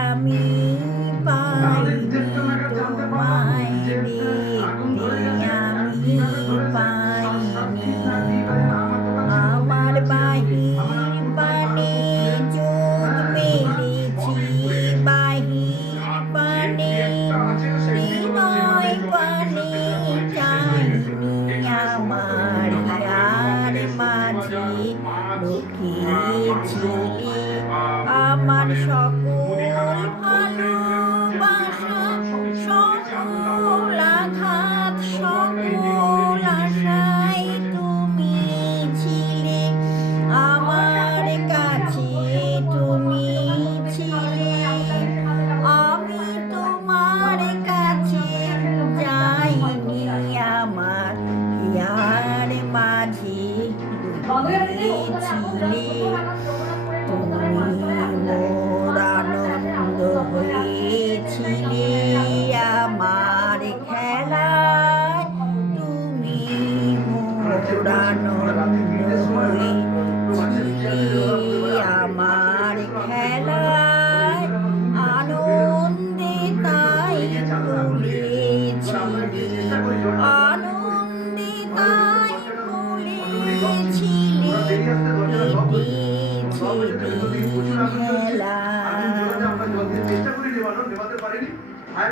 আমি পাইনি তোমায় দেখতে আমি পাইনি আমার বাহির পানে চোখ মেলেছি বাহির পানে হৃদয় পানে চাইনি আমার হিয়ার মাঝে লুকিয়েছিলে আমার সকল ভালোবাসা সকল আঘাত সকল আশায় তুমি ছিলে আমার কাছে তুমি ছিলে আমি তোমার কাছে যাইনি আমার হিয়ার মাঝে লুকিয়েছিলে তুমি মোর আনন্দ হয়েছিলে আমার খেলায় তুমি মোর আনন্দ হয়েছিলে আমার খেলায় আনন্দে তাই ভুলেছিলে আনন্দে তাই ভুলেছিলে কেটেছে দিন